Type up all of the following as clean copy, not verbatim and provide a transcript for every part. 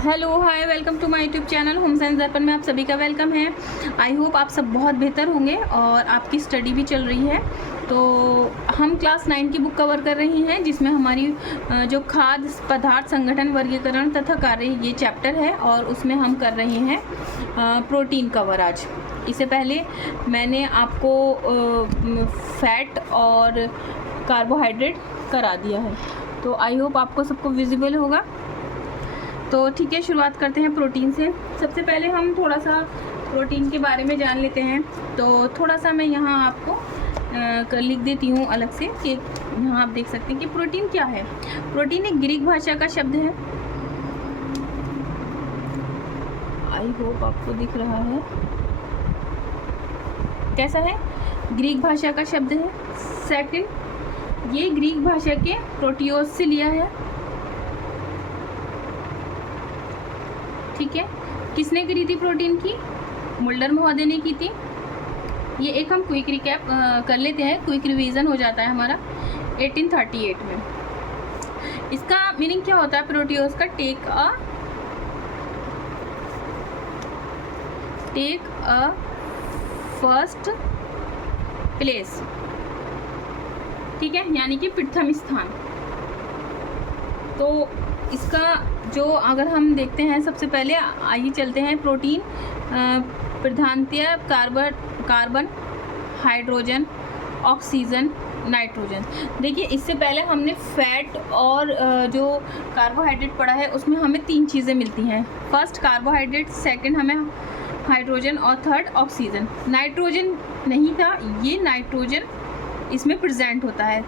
Hello hi welcome to my YouTube channel home science Darpan में आप सभी का वेलकम है। आई होप आप सब बहुत बेहतर होंगे और आपकी स्टडी भी चल रही है। तो हम क्लास 9 की बुक कवर कर रही हैं जिसमें हमारी जो खाद्य पदार्थ संगठन वर्गीकरण तथा कार्य ये चैप्टर है और उसमें हम कर रहे हैं प्रोटीन कवर आज। इससे पहले मैंने आपको फैट और कार्बोहाइड्रेट करा दिया है, तो आई होप आपको सबको विजिबल होगा। तो ठीक है, शुरुआत करते हैं प्रोटीन से। सबसे पहले हम थोड़ा सा प्रोटीन के बारे में जान लेते हैं। तो थोड़ा सा मैं यहाँ आपको लिख देती हूँ अलग से कि यहाँ आप देख सकते हैं कि प्रोटीन क्या है। प्रोटीन एक ग्रीक भाषा का शब्द है। आई होप आपको दिख रहा है कैसा है। ग्रीक भाषा का शब्द है। सेकंड, ये ग्रीक भाषा के प्रोटियोस से लिया है। ठीक है, किसने करी थी प्रोटीन की? मुल्डर महोदय ने की थी। ये एक हम क्विक रिकैप कर लेते हैं, क्विक रिवीजन हो जाता है हमारा 1838 में। इसका मीनिंग क्या होता है प्रोटियोस का? Take a first place. ठीक है, यानी कि प्रथम स्थान। तो इसका जो अगर हम देखते हैं, सबसे पहले आइए चलते हैं प्रोटीन प्रधानतया कार्बन, हाइड्रोजन, ऑक्सीजन, नाइट्रोजन। देखिए, इससे पहले हमने फैट और जो कार्बोहाइड्रेट पढ़ा है उसमें हमें 3 चीज़ें मिलती हैं। फर्स्ट कार्बोहाइड्रेट, सेकंड हमें हाइड्रोजन और थर्ड ऑक्सीजन। नाइट्रोजन नहीं था, ये नाइट्रोजन इसमें प्रेजेंट होता है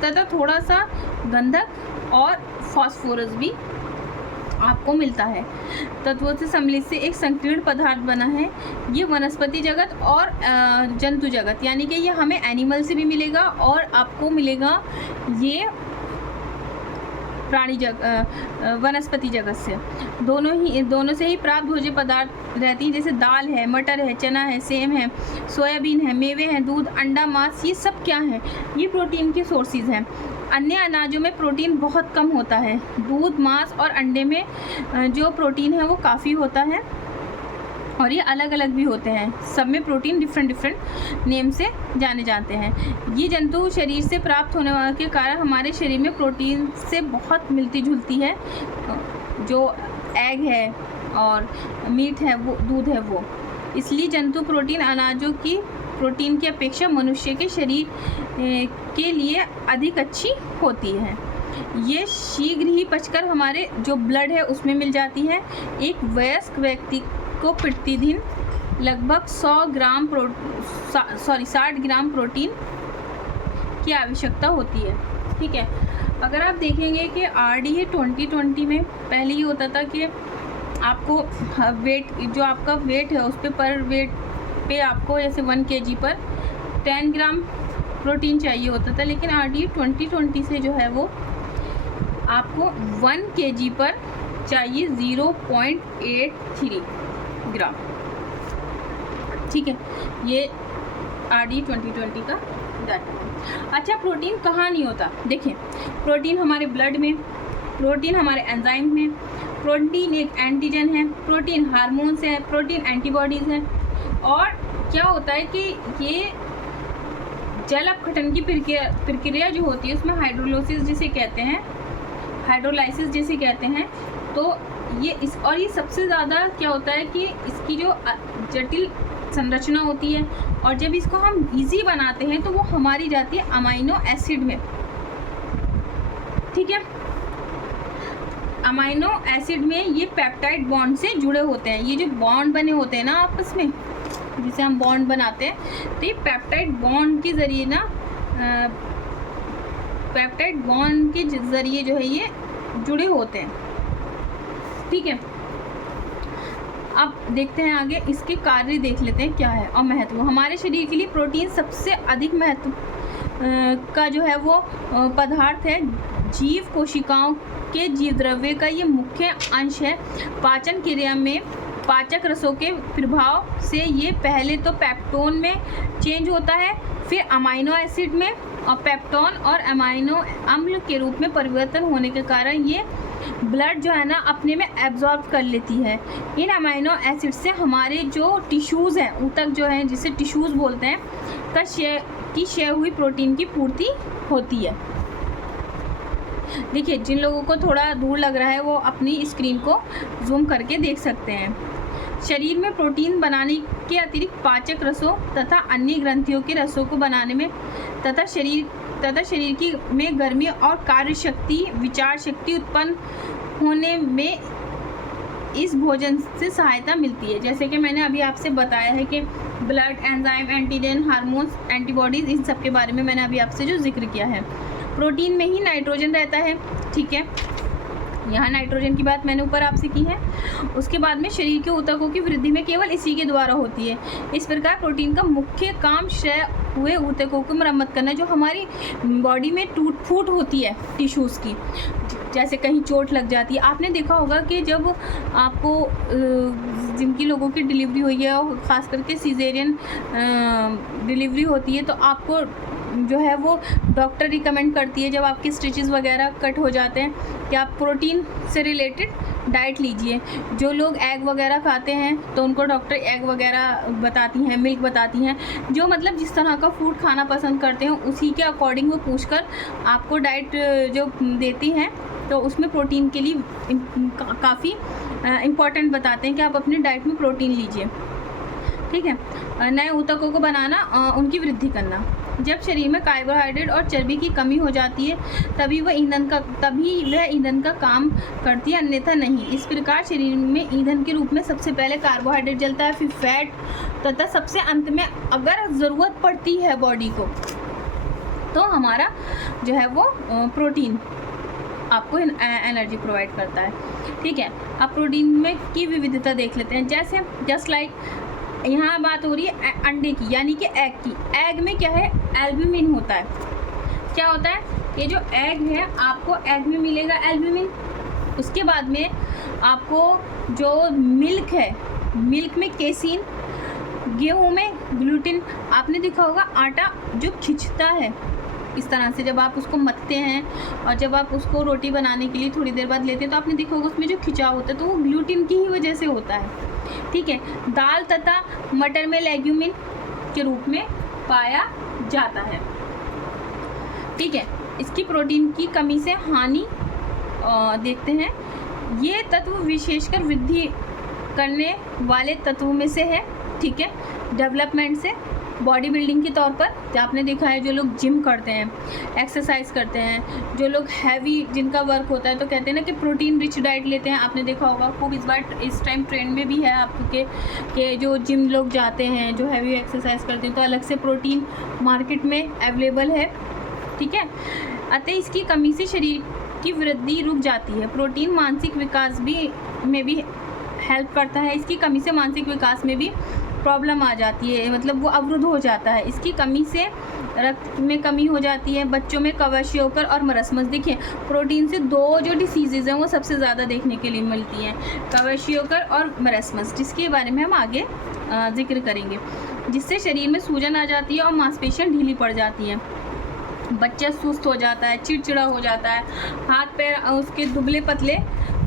तथा थोड़ा सा गंधक और फास्फोरस भी आपको मिलता है। तत्वों से सम्मिलित से एक संकीर्ण पदार्थ बना है। ये वनस्पति जगत और जंतु जगत, यानी कि ये हमें एनिमल से भी मिलेगा और आपको मिलेगा ये प्राणी वनस्पति जगत से। दोनों से ही प्राप्त भोज्य पदार्थ रहती हैं, जैसे दाल है, मटर है, चना है, सेम है, सोयाबीन है, मेवे हैं, दूध, अंडा, मांस, ये सब क्या है? ये प्रोटीन के सोर्सेज हैं। अन्य अनाजों में प्रोटीन बहुत कम होता है। दूध, मांस और अंडे में जो प्रोटीन है वो काफ़ी होता है और ये अलग अलग भी होते हैं। सब में प्रोटीन डिफरेंट नेम से जाने जाते हैं। ये जंतु शरीर से प्राप्त होने वाले के कारण हमारे शरीर में प्रोटीन से बहुत मिलती जुलती है। जो एग है और मीट है, वो दूध है, वो इसलिए जंतु प्रोटीन अनाजों की प्रोटीन की अपेक्षा मनुष्य के शरीर के लिए अधिक अच्छी होती है। ये शीघ्र ही पचकर हमारे जो ब्लड है उसमें मिल जाती है। एक वयस्क व्यक्ति को प्रतिदिन लगभग 60 ग्राम प्रोटीन की आवश्यकता होती है। ठीक है, अगर आप देखेंगे कि RDA 2020 में पहले ये होता था कि आपको वेट, जो आपका वेट है उस पे पर वेट पे आपको जैसे 1 kg पर 10 ग्राम प्रोटीन चाहिए होता था, लेकिन RDA 2020 से जो है वो आपको 1 kg पर चाहिए 0.83 ग्राम। ठीक है, ये RDA 2020 का डाटा। अच्छा, प्रोटीन कहाँ नहीं होता? देखिए, प्रोटीन हमारे ब्लड में, प्रोटीन हमारे एंजाइम में, प्रोटीन एक एंटीजन है, प्रोटीन हार्मोन्स है, प्रोटीन एंटीबॉडीज़ है। और क्या होता है कि ये जल अपघटन की प्रक्रिया जो होती है उसमें हाइड्रोलाइसिस जिसे कहते हैं, तो ये सबसे ज़्यादा क्या होता है कि इसकी जो जटिल संरचना होती है और जब इसको हम इजी बनाते हैं तो वो हमारी जाती है अमाइनो एसिड में। ठीक है, अमाइनो एसिड में ये पेप्टाइड बॉन्ड से जुड़े होते हैं। ये जो बॉन्ड बने होते हैं ना आपस में, जिसे हम बॉन्ड बनाते हैं, तो ये पेप्टाइड बॉन्ड के ज़रिए ना पेप्टाइड बॉन्ड के ज़रिए जो है ये जुड़े होते हैं। ठीक है, अब देखते हैं आगे, इसके कार्य देख लेते हैं क्या है और महत्व। हमारे शरीर के लिए प्रोटीन सबसे अधिक महत्व का जो है वो पदार्थ है। जीव कोशिकाओं के जीव द्रव्य का ये मुख्य अंश है। पाचन क्रिया में पाचक रसों के प्रभाव से ये पहले तो पेप्टोन में चेंज होता है, फिर अमाइनो एसिड में, और पेप्टोन और अमाइनो अम्ल के रूप में परिवर्तन होने के कारण ये ब्लड जो है ना अपने में एब्जॉर्ब कर लेती है। इन अमीनो एसिड से हमारे जो टिश्यूज़ हैं, ऊतक जो हैं जिसे टिश्यूज़ बोलते हैं, का क्षय हुई प्रोटीन की पूर्ति होती है। देखिए, जिन लोगों को थोड़ा दूर लग रहा है वो अपनी स्क्रीन को जूम करके देख सकते हैं। शरीर में प्रोटीन बनाने के अतिरिक्त पाचक रसों तथा अन्य ग्रंथियों के रसों को बनाने में तथा शरीर की में गर्मी और कार्य शक्ति, विचार शक्ति उत्पन्न होने में इस भोजन से सहायता मिलती है। जैसे कि मैंने अभी आपसे बताया है कि blood, enzyme, antigen, hormones, antibodies, इन सब के बारे में मैंने अभी आपसे जो जिक्र किया है। प्रोटीन में ही नाइट्रोजन रहता है, ठीक है, यहाँ नाइट्रोजन की बात मैंने ऊपर आपसे की है। उसके बाद में शरीर के ऊतकों की वृद्धि में केवल इसी के द्वारा होती है। इस प्रकार प्रोटीन का मुख्य काम क्षय हुए ऊतकों की मरम्मत करना, जो हमारी बॉडी में टूट फूट होती है टिश्यूज़ की, जैसे कहीं चोट लग जाती है। आपने देखा होगा कि जब आपको जिनकी लोगों की डिलीवरी हुई है, ख़ास करके सीज़ेरियन डिलीवरी होती है, तो आपको जो है वो डॉक्टर रिकमेंड करती है, जब आपके स्टिचेस वगैरह कट हो जाते हैं, कि आप प्रोटीन से रिलेटेड डाइट लीजिए। जो लोग एग वगैरह खाते हैं तो उनको डॉक्टर एग वगैरह बताती हैं, मिल्क बताती हैं। जो मतलब जिस तरह का फूड खाना पसंद करते हैं उसी के अकॉर्डिंग वो पूछकर आपको डाइट जो देती हैं, तो उसमें प्रोटीन के लिए काफ़ी इम्पॉर्टेंट बताते हैं कि आप अपने डाइट में प्रोटीन लीजिए, ठीक है। नए ऊतकों को बनाना, उनकी वृद्धि करना। जब शरीर में कार्बोहाइड्रेट और चर्बी की कमी हो जाती है तभी वह ईंधन का काम करती है, अन्यथा नहीं। इस प्रकार शरीर में ईंधन के रूप में सबसे पहले कार्बोहाइड्रेट जलता है, फिर फैट, तथा सबसे अंत में अगर ज़रूरत पड़ती है बॉडी को तो हमारा जो है वो प्रोटीन आपको एनर्जी प्रोवाइड करता है, ठीक है। अब प्रोटीन में की विविधता देख लेते हैं। जैसे जस्ट लाइक यहाँ बात हो रही है अंडे की, यानी कि एग की। एग में क्या है, एल्ब्यूमिन होता है। क्या होता है, ये जो एग है आपको एग में मिलेगा एल्ब्यूमिन। उसके बाद में आपको जो मिल्क है, मिल्क में केसीन, गेहूँ में ग्लूटिन। आपने देखा होगा आटा जो खिंचता है इस तरह से, जब आप उसको मथते हैं और जब आप उसको रोटी बनाने के लिए थोड़ी देर बाद लेते हैं तो आपने देखा होगा उसमें जो खिंचाव होता है तो वो ग्लूटिन की ही वजह से होता है, ठीक है। दाल तथा मटर में लेग्यूमिन के रूप में पाया जाता है, ठीक है। इसकी प्रोटीन की कमी से हानि देखते हैं। ये तत्व विशेषकर वृद्धि करने वाले तत्वों में से है, ठीक है। डेवलपमेंट से बॉडी बिल्डिंग के तौर पर आपने देखा है, जो लोग जिम करते हैं, एक्सरसाइज करते हैं, जो लोग हैवी जिनका वर्क होता है, तो कहते हैं ना कि प्रोटीन रिच डाइट लेते हैं। आपने देखा होगा खूब, इस टाइम ट्रेंड में भी है आपके कि जो जिम लोग जाते हैं, जो हैवी एक्सरसाइज करते हैं, तो अलग से प्रोटीन मार्केट में अवेलेबल है, ठीक है। अतः इसकी कमी से शरीर की वृद्धि रुक जाती है। प्रोटीन मानसिक विकास में भी हेल्प करता है। इसकी कमी से मानसिक विकास में भी प्रॉब्लम आ जाती है, मतलब वो अवरुद्ध हो जाता है। इसकी कमी से रक्त में कमी हो जाती है। बच्चों में क्वैशियोकर और मरस्मस। देखिए, प्रोटीन से दो जो डिसीज़ हैं वो सबसे ज़्यादा देखने के लिए मिलती हैं, क्वैशियोकर और मरस्मस, जिसके बारे में हम आगे जिक्र करेंगे। जिससे शरीर में सूजन आ जाती है और मांसपेशियाँ ढीली पड़ जाती हैं। बच्चा सुस्त हो जाता है, चिड़चिड़ा हो जाता है, हाथ पैर उसके दुबले पतले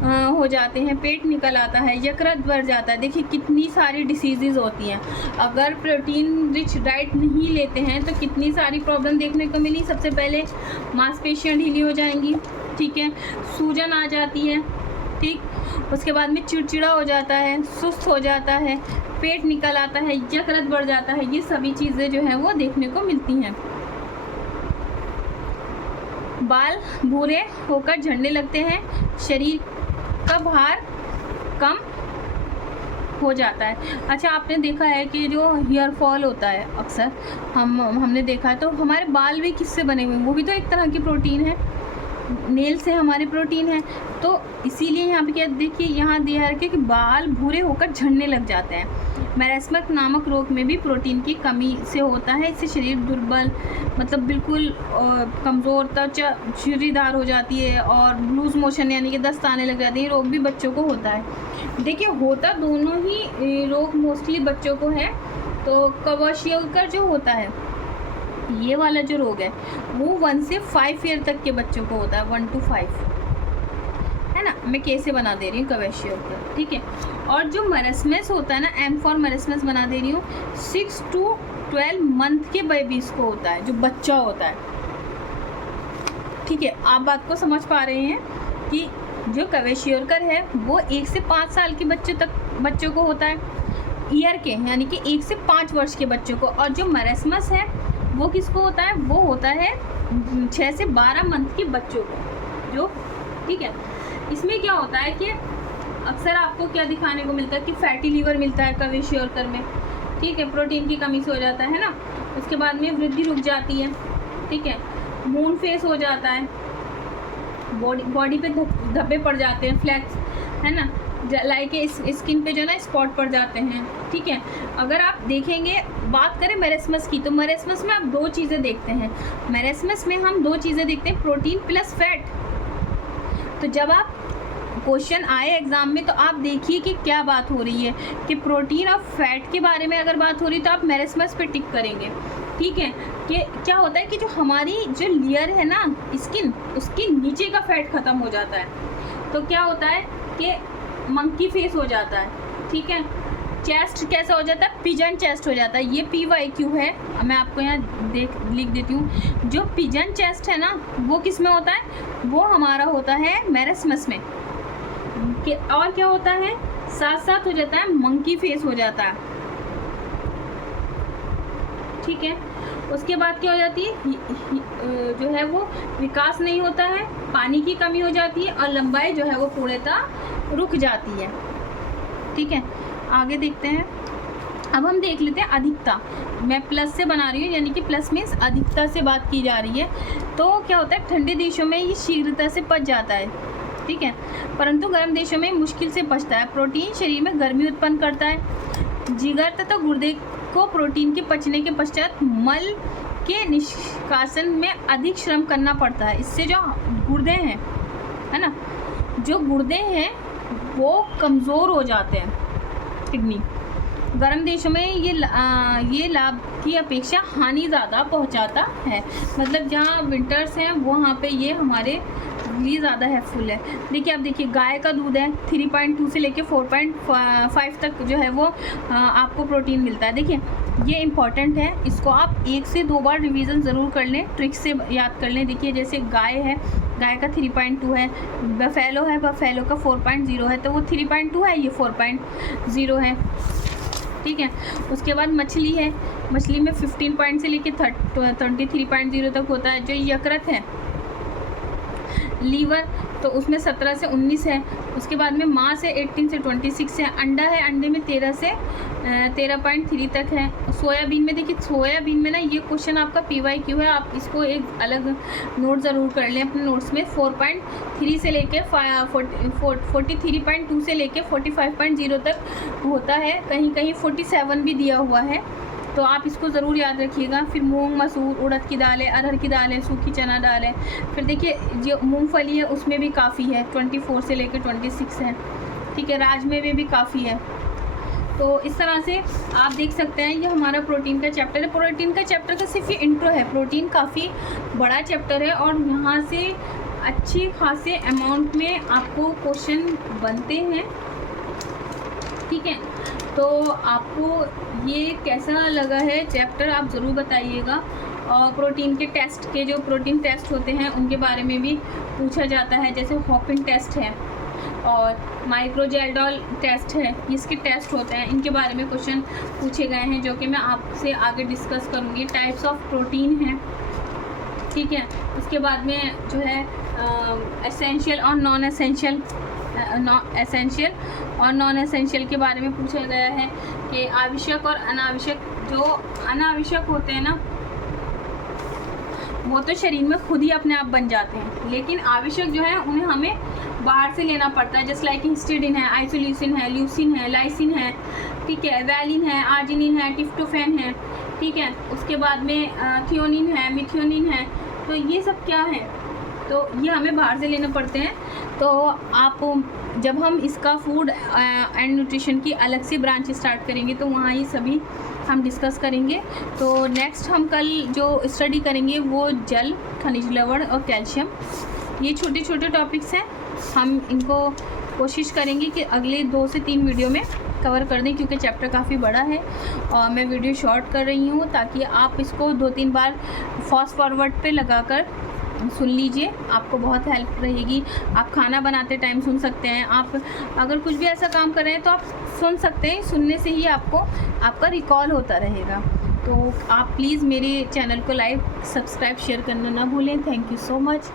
हो जाते हैं, पेट निकल आता है, यकृत बढ़ जाता है। देखिए कितनी सारी डिसीज़ेज़ होती हैं। अगर प्रोटीन रिच डाइट नहीं लेते हैं तो कितनी सारी प्रॉब्लम देखने को मिली। सबसे पहले मांसपेशियाँ ढीली हो जाएंगी, ठीक है, सूजन आ जाती है, ठीक। उसके बाद में चिड़चिड़ा हो जाता है, सुस्त हो जाता है, पेट निकल आता है, यकृत बढ़ जाता है। ये सभी चीज़ें जो हैं वो देखने को मिलती हैं। बाल भूरे होकर झड़ने लगते हैं, शरीर का भार कम हो जाता है। अच्छा, आपने देखा है कि जो हेयर फॉल होता है अक्सर हमने देखा है, तो हमारे बाल भी किससे बने हुए हैं, वो भी तो एक तरह की प्रोटीन है, नेल से हमारे प्रोटीन है। तो इसीलिए यहाँ पे क्या देखिए, यहाँ दिया है कि बाल भूरे होकर झड़ने लग जाते हैं। मैरेस्मक नामक रोग में भी प्रोटीन की कमी से होता है। इससे शरीर दुर्बल, मतलब बिल्कुल कमज़ोर, त्वचा झुर्रीदार हो जाती है और लूज मोशन यानी कि दस्त आने लग जाती है। रोग भी बच्चों को होता है। देखिए, होता दोनों ही रोग मोस्टली बच्चों को है। तो क्वैशियोकर जो होता है, ये वाला जो रोग है वो 1 से 5 ईयर तक के बच्चों को होता है, 1 to 5, है ना, मैं के से बना दे रही हूँ क्वेशियोरकर, ठीक है। और जो मरसमस होता है ना, एम फॉर मरसमस बना दे रही हूँ, 6 to 12 मंथ के बेबीज़ को होता है, जो बच्चा होता है, ठीक है। आप बात को समझ पा रहे हैं कि जो क्वेशियोरकर है वो 1 से 5 साल के बच्चों को होता है, ईयर के, यानी कि 1 से 5 वर्ष के बच्चों को। और जो मरसमस है वो किसको होता है, वो होता है 6 से 12 मंथ के बच्चों को, जो, ठीक है। इसमें क्या होता है कि अक्सर आपको क्या दिखाने को मिलता है कि फैटी लीवर मिलता है क्वेशियोरकर में, ठीक है, प्रोटीन की कमी से हो जाता है ना। उसके बाद में वृद्धि रुक जाती है, ठीक है, मून फेस हो जाता है, बॉडी पे धब्बे पड़ जाते हैं, फ्लैक्स, है ना, लाइक स्किन पे जो ना स्पॉट पड़ जाते हैं, ठीक है। अगर आप देखेंगे, बात करें मेरेस्मस की, तो मेरेस्मस में आप 2 चीज़ें देखते हैं। मेरेस्मस में हम 2 चीज़ें देखते हैं, प्रोटीन प्लस फैट। तो जब आप क्वेश्चन आए एग्ज़ाम में तो आप देखिए कि क्या बात हो रही है, कि प्रोटीन और फैट के बारे में अगर बात हो रही है तो आप मेरेस्मस पे टिक करेंगे, ठीक है। कि क्या होता है कि जो हमारी जो लेयर है ना स्किन, उसके नीचे का फैट ख़त्म हो जाता है, तो क्या होता है कि मंकी फेस हो जाता है, ठीक है। चेस्ट कैसा हो जाता है, पिजन चेस्ट हो जाता है। ये PYQ है, मैं आपको यहाँ लिख देती हूँ। जो पिजन चेस्ट है ना वो किस में होता है, वो हमारा होता है मेरेस्मस में। और क्या होता है, साथ साथ हो जाता है मंकी फेस हो जाता है, ठीक है। उसके बाद क्या हो जाती है, जो है वो विकास नहीं होता है, पानी की कमी हो जाती है, और लंबाई जो है वो पूर्णतः रुक जाती है, ठीक है। आगे देखते हैं। अब हम देख लेते हैं अधिकता। मैं प्लस से बना रही हूँ, यानी कि प्लस मीन्स अधिकता से बात की जा रही है। तो क्या होता है, ठंडे देशों में ये शीघ्रता से पच जाता है, ठीक है, परंतु गर्म देशों में मुश्किल से पचता है। प्रोटीन शरीर में गर्मी उत्पन्न करता है। जिगर तथा गुर्दे को प्रोटीन के पचने के पश्चात मल के निष्कासन में अधिक श्रम करना पड़ता है। इससे जो गुर्दे हैं, है ना, जो गुर्दे हैं वो कमज़ोर हो जाते हैं, किडनी। गर्म देशों में ये लाभ की अपेक्षा हानि ज़्यादा पहुंचाता है। मतलब जहाँ विंटर्स हैं वहाँ पे ये हमारे लिए ज़्यादा हेल्पफुल है। देखिए, आप देखिए, गाय का दूध है 3.2 से लेके 4.5 तक जो है वो आपको प्रोटीन मिलता है। देखिए, ये इम्पॉर्टेंट है, इसको आप 1 से 2 बार रिवीजन ज़रूर कर लें, ट्रिक से याद कर लें। देखिए, जैसे गाय है, गाय का 3.2 है, बफेलो है, बफेलो का 4.0 है, तो वो 3.2 है, ये 4.0 है, ठीक है। उसके बाद मछली है, मछली में 15 पॉइंट से लेके 23.0 तक होता है। जो यकृत है, लीवर, तो उसमें 17 से 19 है। उसके बाद में मांस है 18 से 26 है। अंडा है, अंडे में 13 से 13.3 तक है। सोयाबीन में देखिए, सोयाबीन में ना ये क्वेश्चन आपका PYQ है, आप इसको एक अलग नोट ज़रूर कर लें अपने नोट्स में। 4.3 से लेके 43.2 से लेके 45.0 तक होता है, कहीं कहीं 47 भी दिया हुआ है, तो आप इसको ज़रूर याद रखिएगा। फिर मूंग, मसूर, उड़द की दाल है, अरहर की दाल है, सूखी चना दाल है। फिर देखिए, जो मूंगफली है उसमें भी काफ़ी है, 24 से लेकर 26 है, ठीक है। राजमे में भी काफ़ी है। तो इस तरह से आप देख सकते हैं, ये हमारा प्रोटीन का चैप्टर है। प्रोटीन का चैप्टर का सिर्फ ये इंट्रो है। प्रोटीन काफ़ी बड़ा चैप्टर है और यहाँ से अच्छे खासे अमाउंट में आपको क्वेश्चन बनते हैं, ठीक है। तो आपको ये कैसा लगा है चैप्टर, आप ज़रूर बताइएगा। और प्रोटीन के टेस्ट के, जो प्रोटीन टेस्ट होते हैं उनके बारे में भी पूछा जाता है, जैसे हॉपिन टेस्ट है और माइक्रोजेल्डॉल टेस्ट है, इसके टेस्ट होते हैं, इनके बारे में क्वेश्चन पूछे गए हैं, जो कि मैं आपसे आगे डिस्कस करूँगी। टाइप्स ऑफ प्रोटीन है, ठीक है। उसके बाद में जो है एसेंशियल और नॉन एसेंशियल, और नॉन एसेंशियल के बारे में पूछा गया है कि आवश्यक और अनावश्यक। जो अनावश्यक होते हैं ना वो तो शरीर में खुद ही अपने आप बन जाते हैं, लेकिन आवश्यक जो है उन्हें हमें बाहर से लेना पड़ता है। जैसे लाइक हिस्टिडीन है, आइसोल्यूसिन है, ल्यूसिन है, लाइसिन है, ठीक है, वैलिन है, आर्जिनिन है, ट्रिप्टोफैन है, ठीक है। उसके बाद में थियोनिन है, मिथियोनिन है। तो ये सब क्या है, तो ये हमें बाहर से लेने पड़ते हैं। तो आप जब हम इसका फूड एंड न्यूट्रिशन की अलग से ब्रांच स्टार्ट करेंगे तो वहाँ ये सभी हम डिस्कस करेंगे। तो नेक्स्ट हम कल जो स्टडी करेंगे वो जल, खनिज लवण और कैल्शियम, ये छोटे छोटे टॉपिक्स हैं। हम इनको कोशिश करेंगे कि अगले 2 से 3 वीडियो में कवर कर दें, क्योंकि चैप्टर काफ़ी बड़ा है और मैं वीडियो शॉर्ट कर रही हूँ ताकि आप इसको 2-3 बार फास्ट फॉरवर्ड पे लगाकर सुन लीजिए, आपको बहुत हेल्प रहेगी। आप खाना बनाते टाइम सुन सकते हैं, आप अगर कुछ भी ऐसा काम कर रहे हैं तो आप सुन सकते हैं, सुनने से ही आपको आपका रिकॉल होता रहेगा। तो आप प्लीज़ मेरे चैनल को लाइक, सब्सक्राइब, शेयर करना ना भूलें। Thank you so much.